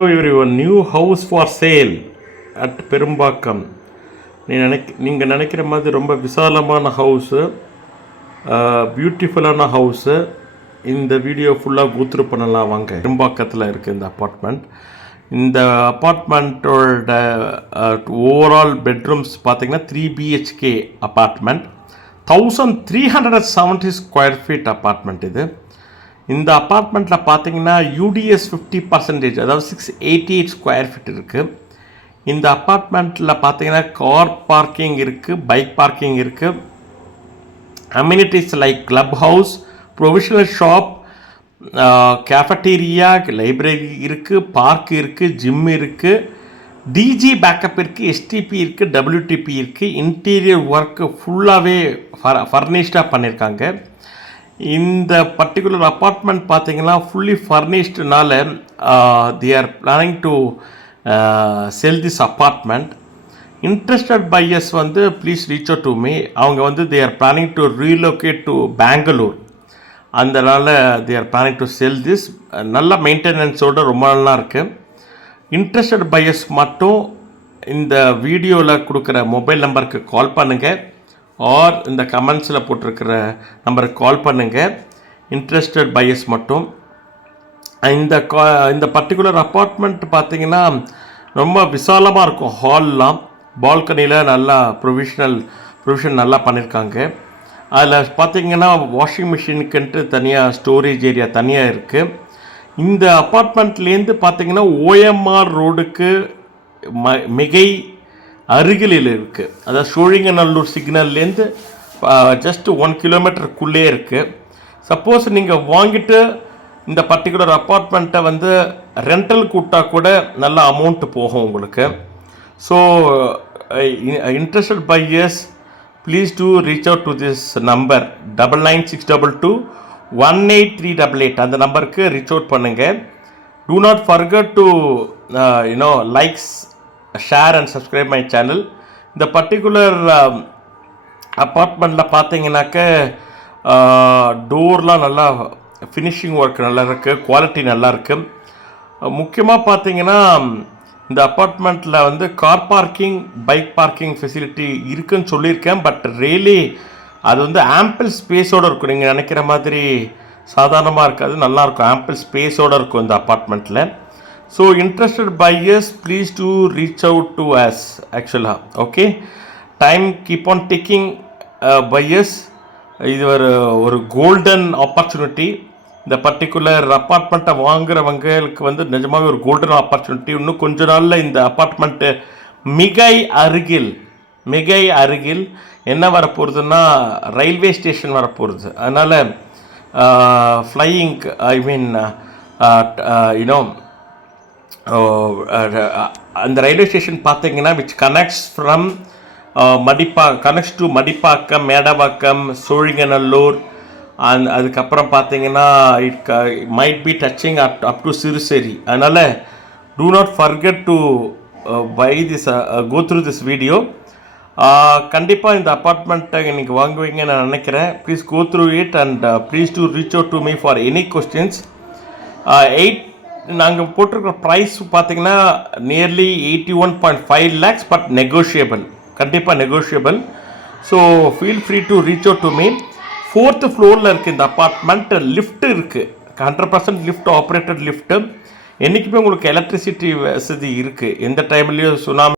Everyone, new house for sale at Perumbakkam. நீங்கள் நினைக்கிற மாதிரி ரொம்ப விசாலமான ஹவுஸு, பியூட்டிஃபுல்லான ஹவுஸு. இந்த வீடியோ ஃபுல்லாக கூத்துரு பண்ணலாம் வாங்க. பெரும்பாக்கத்தில் இருக்குது இந்த அப்பார்ட்மெண்ட். இந்த அப்பார்ட்மெண்ட்டோட ஓவரால் பெட்ரூம்ஸ் பார்த்திங்கன்னா 3 BHK apartment, 1370 square feet apartment இது. இந்த அப்பார்ட்மெண்ட்டில் பார்த்தீங்கன்னா யூடிஎஸ் 50%, அதாவது 688 ஸ்கொயர் ஃபீட் இருக்குது. இந்த அப்பார்ட்மெண்ட்டில் பார்த்தீங்கன்னா கார் பார்க்கிங் இருக்குது, பைக் பார்க்கிங் இருக்குது. Amenities like club house, provisional shop, cafeteria, library இருக்குது, பார்க் இருக்குது, ஜிம் இருக்குது, டிஜி பேக்கப் இருக்குது, எஸ்டிபி இருக்குது, டபிள்யூடிபி இருக்குது. இன்டீரியர் ஒர்க்கு ஃபுல்லாகவே ஃபர்னிஷ்டாக பண்ணியிருக்காங்க. இந்த பர்டிகுலர் அப்பார்ட்மெண்ட் பார்த்தீங்கன்னா ஃபுல்லி ஃபர்னிஷ்டுனால they are planning to sell this apartment. Interested buyers வந்து please reach out to me. அவங்க வந்து they are planning to relocate to Bangalore. அதனால் they are planning to sell this. நல்ல மெயின்டெனன்ஸோடு ரொம்ப நல்லா இருக்குது. இன்ட்ரெஸ்டட் பையர்ஸ் மட்டும் இந்த வீடியோவில் கொடுக்குற மொபைல் நம்பருக்கு கால் பண்ணுங்கள், ஆர் இந்த கமெண்ட்ஸில் போட்டிருக்கிற நம்பருக்கு கால் பண்ணுங்கள். இன்ட்ரெஸ்டட் பையர்ஸ் மட்டும். இந்த பர்டிகுலர் அப்பார்ட்மெண்ட் பார்த்திங்கன்னா ரொம்ப விசாலமாக இருக்கும். ஹால்லாம் பால்கனியில் நல்லா ப்ரொவிஷன் நல்லா பண்ணியிருக்காங்க. அதில் பார்த்திங்கன்னா வாஷிங் மிஷினுக்குன்ட்டு தனியாக ஸ்டோரேஜ் ஏரியா தனியாக இருக்குது. இந்த அப்பார்ட்மெண்ட்லேருந்து பார்த்திங்கன்னா OMR ரோடுக்கு மிகை அருகில் இருக்குது. அதாவது சோழிங்கநல்லூர் சிக்னல்லேருந்து ஜஸ்ட் 1 கிலோமீட்டருக்குள்ளே இருக்குது. சப்போஸ் நீங்கள் வாங்கிட்டு இந்த பர்டிகுலர் அப்பார்ட்மெண்ட்டை வந்து ரெண்டல் கூட்டா கூட நல்ல அமௌண்ட்டு போகும் உங்களுக்கு. So interested buyers please do reach out to this number 9962218388. அந்த நம்பருக்கு ரீச் அவுட் பண்ணுங்கள். Do not forget to likes, share and subscribe my channel. இந்த பர்டிகுலர் அப்பார்ட்மெண்ட்டில் பார்த்தீங்கன்னாக்க டோர்லாம் நல்லா ஃபினிஷிங் ஒர்க் நல்லா இருக்குது, குவாலிட்டி நல்லா இருக்குது. முக்கியமாக பார்த்தீங்கன்னா இந்த அப்பார்ட்மெண்ட்டில் வந்து car parking, bike parking facility இருக்குதுன்னு சொல்லியிருக்கேன். பட் ரியலி அது வந்து ஆம்பிள் ஸ்பேஸோடு இருக்கும். நீங்கள் நினைக்கிற மாதிரி சாதாரணமாக இருக்காது, நல்லாயிருக்கும். ஆம்பிள் ஸ்பேஸோடு இருக்கும் இந்த அப்பார்ட்மெண்ட்டில். So interested buyers, please do reach out to us actually. Okay, time keep on ticking. Buyers, இது ஒரு கோல்டன் ஆப்பர்ச்சுனிட்டி. இந்த பர்டிகுலர் அப்பார்ட்மெண்ட்டை வாங்குறவங்களுக்கு வந்து நிஜமாகவே ஒரு கோல்டன் ஆப்பர்ச்சுனிட்டி. இன்னும் கொஞ்ச நாளில் இந்த அப்பார்ட்மெண்ட்டு மிகை அருகில் என்ன வரப்போகுதுன்னா ரயில்வே ஸ்டேஷன் வரப்போகுது. அதனால் ஃப்ளையிங் அந்த ரயில்வே ஸ்டேஷன் பார்த்தீங்கன்னா which connects from connects to Madipakkam, Medavakkam, Sholinganallur. அதுக்கப்புறம் பார்த்தீங்கன்னா it might be touching up to Siruseri. அதனால் do not forget to buy this, go through this video. கண்டிப்பாக இந்த அப்பார்ட்மெண்ட்டை நீங்கள் வாங்குவீங்கன்னு நான் நினைக்கிறேன். Please go through it and please do reach out to me for any questions. நாங்கள் போட்டிருக்கிற ப்ரைஸ் பார்த்தீங்கன்னா நியர்லி 81.5 lakhs, பட் நெகோஷியபிள், கண்டிப்பாக negotiable. So feel free to reach out to me. 4th ஃப்ளோரில் இருக்குது இந்த அப்பார்ட்மெண்ட். லிஃப்ட் இருக்குது, 100% lift, operated lift. என்றைக்குமே உங்களுக்கு எலக்ட்ரிசிட்டி வசதி இருக்குது. எந்த டைம்லேயும் சுனாமி